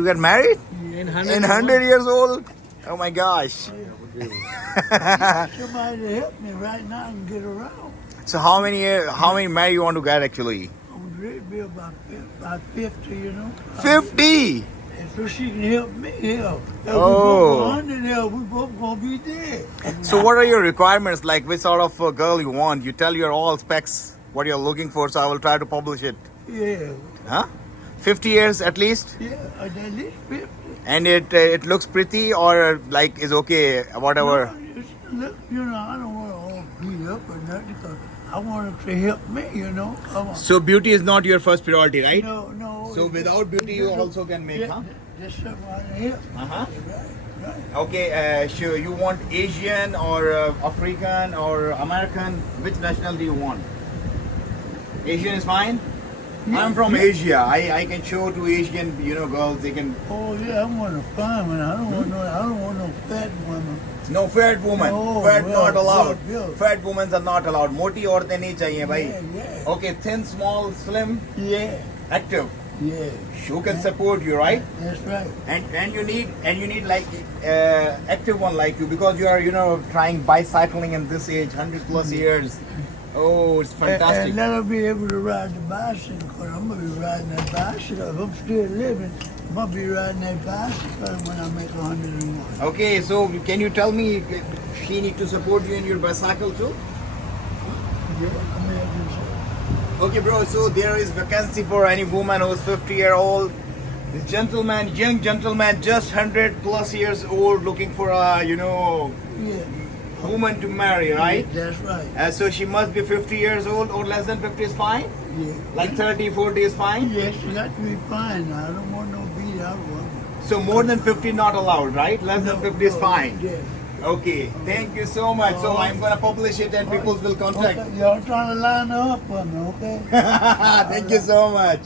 You get married? In In 100 years old? Oh my gosh. Somebody to help me right now and get around. So how many married you want to get actually? I'm ready to be about 50, you know. 50! And so she can help me help. If Oh. we both 100 help, we both gonna be dead. So what are your requirements? Like which sort of girl you want? You tell your all specs, what you're looking for, so I will try to publish it. Yeah, Huh? 50 years at least? yeah, at least 50. And it looks pretty or like is okay, whatever. No, look, you know, I don't want to all beat up or nothing because I want her to help me, you know. So beauty is not your first priority, right? No. So without beauty you also can make, huh? Just somebody to help. Uh-huh. Right. Okay, sure. You want Asian or African or American? Which nationality you want? Asian is fine? I'm from Asia. I can show to Asian, girls. They can. Oh yeah, I want a fine one. I don't want no fat woman. No fat woman. No, Fat well, not allowed. well. Fat women are not allowed. Moti औरतें नहीं चाहिए भाई. Yeah. Okay, thin, small, slim, Yeah. active. Yeah. Who can support you, right? That's right. And you need like active one like you because you are trying bicycling in this age, 100 plus years. Oh, it's fantastic. And let her be able to ride the bicycle, because I'm going to be riding that bicycle. If I'm still living, I'm going to be riding that bicycle when I make 101. Okay, so can you tell me she need to support you in your bicycle too? Yeah, I imagine so. Okay, bro, so there is vacancy for any woman who's 50-year-old. This gentleman, young gentleman, just 100 plus years old, looking for a, Yeah. woman to marry, right? That's right. So she must be 50 years old or less than 50 is fine? Yeah. Like 30, 40 is fine? Yes, you got to be fine. I don't want no beat out woman. So more than 50 not allowed, right? Less than 50 is fine. Yes. Okay, thank you so much. So I'm gonna publish it and people will contact. Okay, y'all trying to line her up for me, okay? Thank you so much.